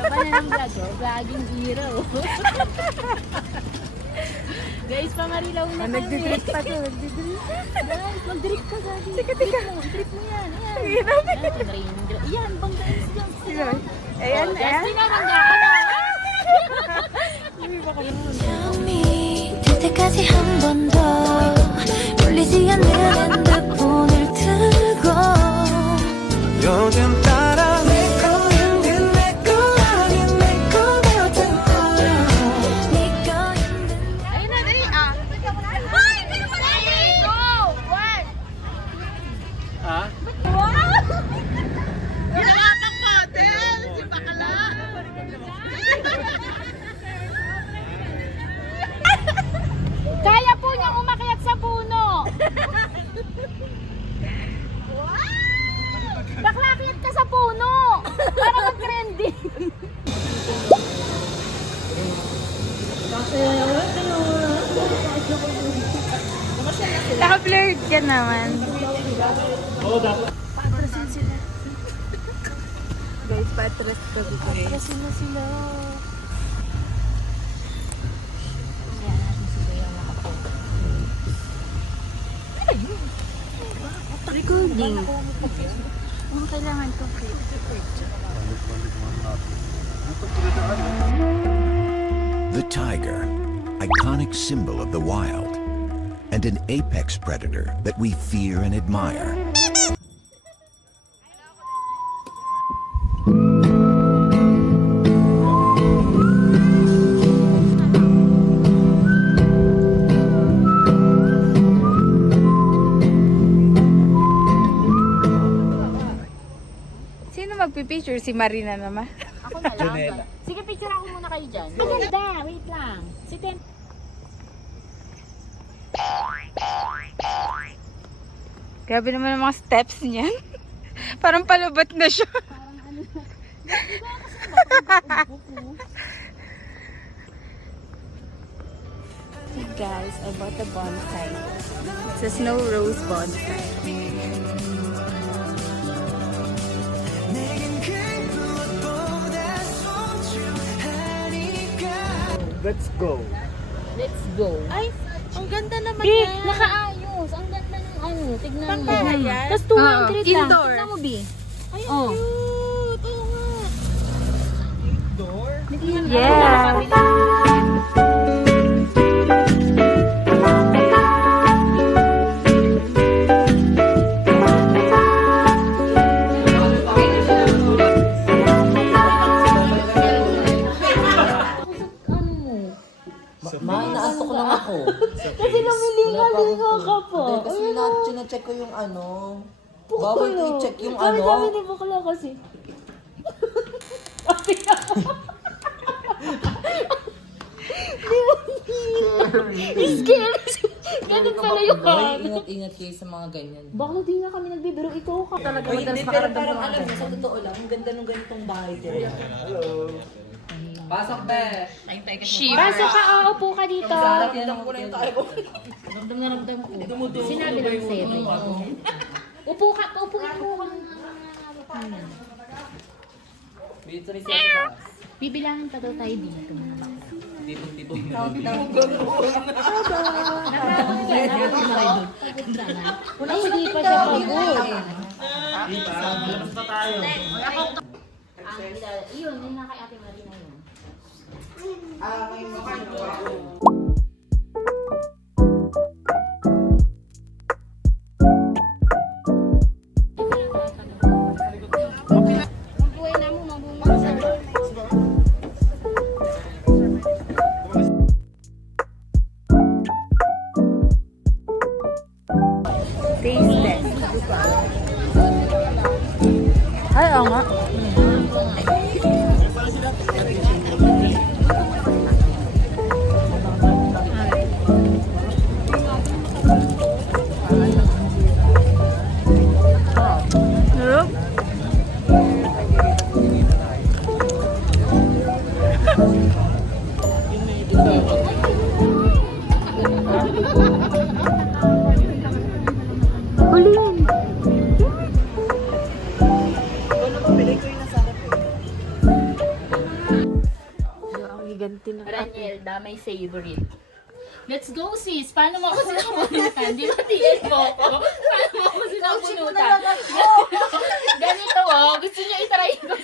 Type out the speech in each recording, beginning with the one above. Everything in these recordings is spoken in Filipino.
Kapanan ng vlog, oh. Vlogging hero. Guys, pamarilaw na kami. Nagdidrip pa to, nagdidrip. Guys, mag-drip ka sa akin. Tika. Drip mo yan. Hirap. Yan, banggaan siya. Ayan, ayan. Justina, banggaan ka na. 잠이 들 때까지 한 번 더 울리지 않는 핸드폰을 들고 요즘 따라 내 거인 내 거 아닌 내거 같은 거야 네 거인 Ayun na, dali. Hoy, hindi mo dali. Go! One. Ha? Nakakapodel. Si Bakala. Kaya po niyang umakyat sa puno. Baklakyat ka sa puno. Para mag-trending. Naka-blurred ka naman. Oo, dapat. Patrasin sila. Guys, patras ka dito. Patrasin na sila. Recording. Ang kailangan to. The tiger, iconic symbol of the wild, and an apex predator that we fear and admire. Sino magpipicture? Si Marina naman. Ako na lang. Janela. Sige, picture ako muna kayo dyan. Maganda, wait lang. Si Ten. Grabe naman ang mga steps niyan. Parang palabot na siya. Parang ano na. Diba kasi Hey guys, I bought a bonsai. It's a snow rose bonsai. Let's go. Let's go. Ay, ang ganda naman Bi, nakaayos. Ang ganda ng ano. Tignan mo. Pangkala yan? Tapos 200 lang. Indoor. Tignan mo, Bi. Ay, Oh. cute. Oo nga. Door? Yeah. Ano mo? Naantok lang ako. Kasi lumilinga-linga ka pa. Hindi, kasi na-check ko yung ano. Bawal ko i-check yung Sabi ano. ni Bakla kasi. Scared. Ganun pala yung ano. Ingat-ingat kayo sa mga ganyan. Baka di nga kami nagbibiro. Ikaw ka. Talaga Oy, hindi, pero parang alam mo, sa totoo lang, ang ganda ng ganitong bahay dire. Pasok be! Pasok ka, uupo ka dito. Tinanong ko na yung tayo ko. Ramdam na ramdam ko. Sinabi lang sa'yo. Upo ka, upo ka. Dito ni Sir. Bibilangin pa daw tayo dito. Dito. Ay, hindi pa siya pagod. Labas na tayo. Yun, yun na kay Ate Marina yun. Mabuhay na mo, mabuhay sa Taste test. Ay, oo nga. ganti na. Ranielda, may favorite. Let's go, sis. Paano mo ako sinabunutan? Di ba tingin mo ako? Paano mo ako sinabunutan? Ganito, oh. Gusto niyo itry ko.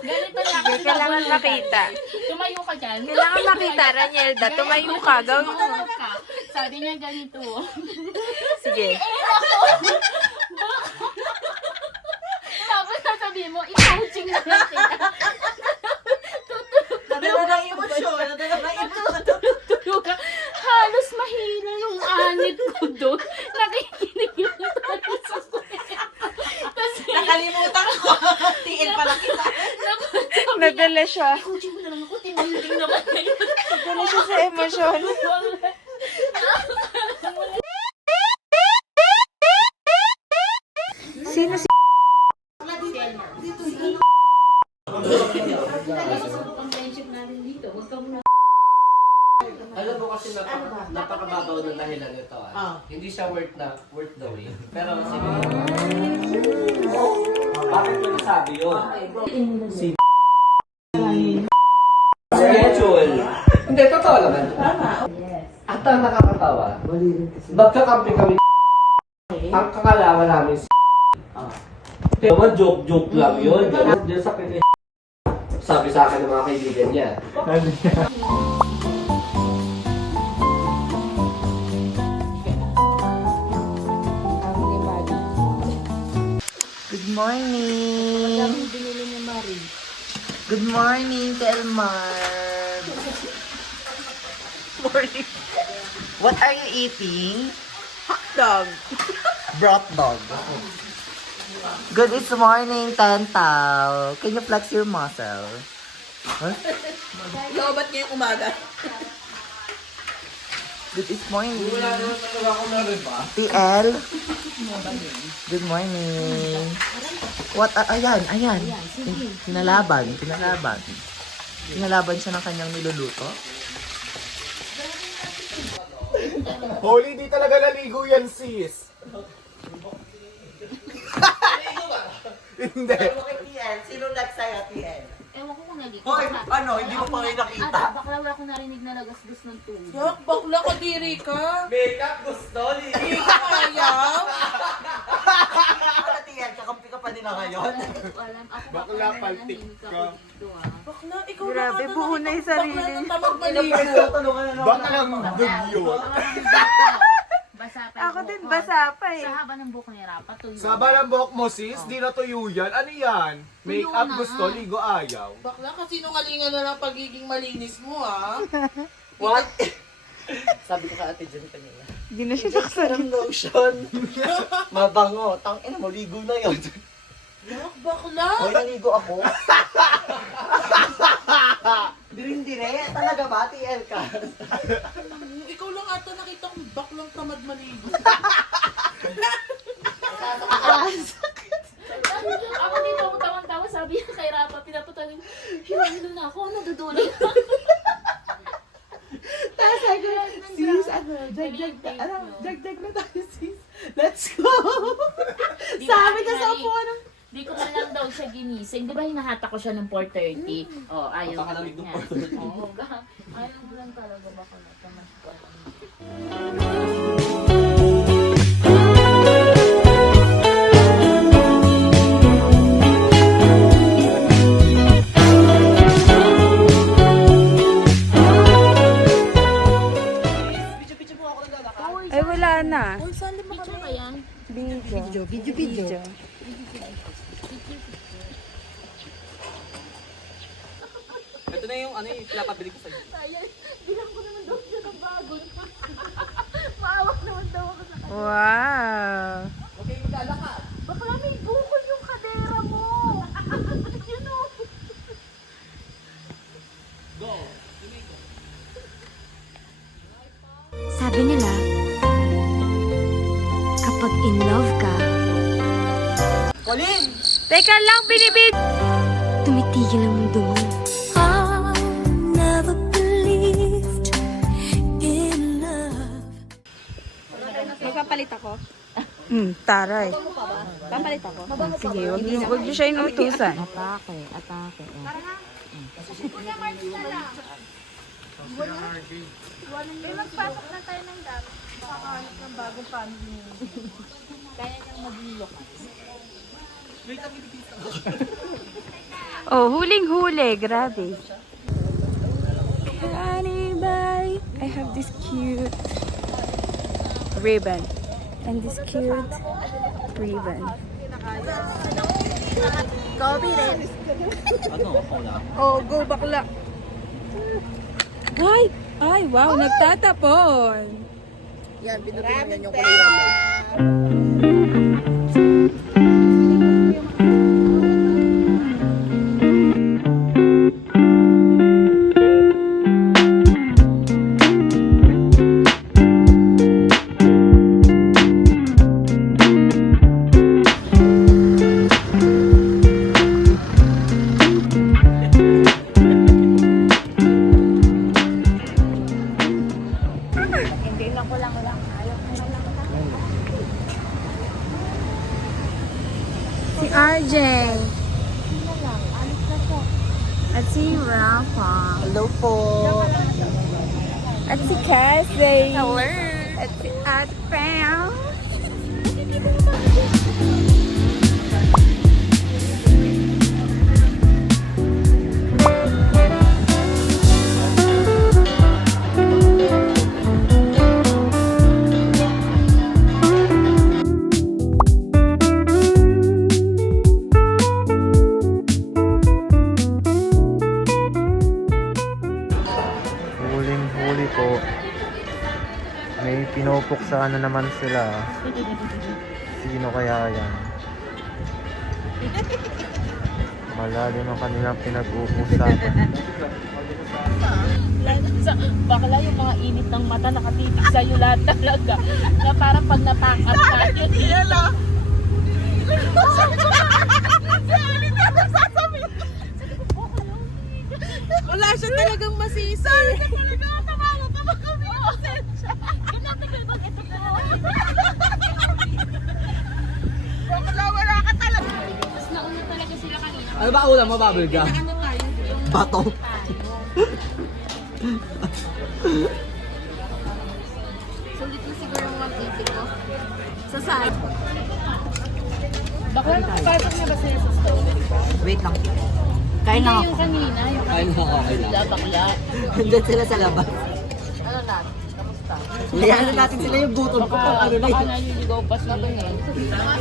Ganito niya ako Kailangan sinabunutan. makita. Tumayo ka dyan. Kailangan makita, Ranielda. Tumayo ka. Gawin mo. Tumayo ka. Sabi niya ganito. Sige. Tapos sasabihin mo, i-coaching na lang kita. Nadala ng emosyon. Nadala ng emosyon. Tulog ka. Halos mahina yung anit ko doon. Nakikinig yung talis ko. Tapos, Nakalimutan ko. Tiin pala kita. Nadala siya. coaching mo na lang ako. Tinilding naman ngayon. Nadala siya sa emosyon. Sino si... Ang friendship natin dito. Huwag ka muna. Alam mo kasi napakababaw na dahilan nito Hindi siya worth the wait. Pero sige. Bakit mo nasabi yun? Schedule. Hindi, totoo naman. At ang nakakatawa, magkakampi kami ang kakalaman namin naman joke lang yun. Diyan sa sabi sa akin ng mga kaibigan niya. Good morning. Good morning, Telmar. Morning. What are you eating? Hot dog. Broth dog. Good morning, Tantaw. Can you flex your muscle? Huh? Lobat niya yung umaga. Good morning. TL. Good morning. What? Ayan. Pinalaban. Pinalaban siya ng kanyang niluluto. Holy, di talaga naligo yan, sis. Hindi. TL, sino next sa'yo, TL? Ewan ko kung naging. Hoy, ano, hindi mo pa rin nakita. Bakla wala akong narinig na lagas-gas ng tubig. Yak, bakla ka diri ka. Makeup gusto, Hindi ka ayaw. Ano, TL, kakampi ka pa din na ngayon. Alam, ako Bakla, paltik ka. Bakla, ikaw Grabe, lang ata buo na yung sarili. Bakla ng tamag maligo. Tulungan na naman. Baklang dugyot. Basa pa Ako din, basa pa eh. Sa haba ng buhok ni Rapa, tuyo. Saba ng buhok mo, sis. Di na tuyo yan. Ano yan? Make up na. gusto, ligo ayaw. Bakla, kasi nungalingan na lang pagiging malinis mo, ha? What? Sabi ko ka ate Jen kanina. Hindi na siya nakasarap. Ang lotion. Mabango. Tangina mo, ligo na yun. Yak, bakla. Hoy, naligo ako. Dire. Talaga ba, TL ka? Ikaw lang ata nakita kong baklang tamad maligo. Ako dito ako tawang-tawa, sabi niya kay Rapa, pinapatanin, hilo na ako, nadudulog. Tapos sabi ko, sis, dagdag na tayo, sis. Let's go. Sabi ka sa upuan. Di ko man lang daw siya ginising. Di ba hinahata ko siya ng 4:30? Oh, ayaw. Napakalamig ng niya. 4:30. Oo, ayaw ko lang talaga baka natamas ko. Ay, wala na. Picture ba yan? Video. Ito na yung pinapabili ko sa'yo. Bilang ko naman daw siya ng bago. Maawak naman daw ako sa kanya. Wow. Bakla may bukol yung kadera mo. Yun o. Sabi nila, kapag in love ka, Colin! Teka lang, binibid. tumitigil ang mundo mo. I never believed in love. Magpapalit ako? Taray. Papalit ako? Sige, wag niyo siya inutusan. Magpasok na tayo ng dam. Kakahanap ng bagong family. Kaya niyang maging lokal. Oh, huling-huli. Grabe. Honey, bye. I have this cute ribbon. And this cute ribbon. Copy rin. Oh, go bakla. Ay! Ay, wow, nagtatapon. Yan, pinutuloy niya yung kulay. Si RJ. At si Rafa. Hello po. At si Cassie. Hello. At si Ate Pam. Huling-huli po. May pinupuksa na naman sila. Sino kaya yan? Malalim ang kanilang pinag-uusapan. Bakla yung mga init ng mata nakatitig sa'yo lahat talaga. Na parang pag napakat tayo dito. Wala siya talagang masisi. Sabi ka talaga, tamawa pa ba kami? Kinatagal ba ito ka Wala ka talaga. Mas nauna talaga sila kanina. Ano ba ulam mo, bubble gum? Bato. Sulit na siguro yung 180 ko. Sa side. Bakla nakapasok na ba sa'yo sa store? Wait lang. Kain lang Yung ako. kanina, yung Kain lang ako, okay lang. bakla. Nandiyan sila sa labas. Ano na? Kamusta? Lihanan natin sila yung gutom ko. Pang ano na Baka yun. naliligaw pa sila eh.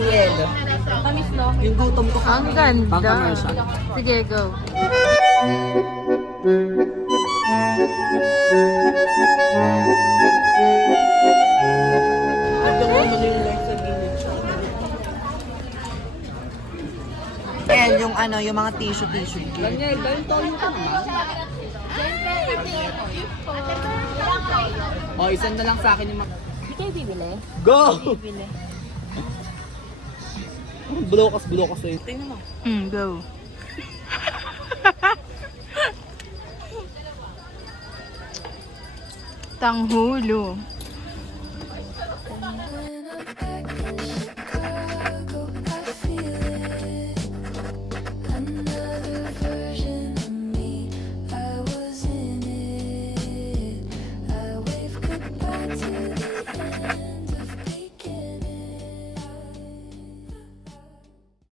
Yelo. Tamis no? Yung gutom ko. Ang ganda. Pang-commercial. Sige, go. And yung ano, yung mga tissue. O, isang na lang sa akin yung mga... Hindi kayo bibili? Go! Bibili. Bulokas eh. Go. Tanghulo.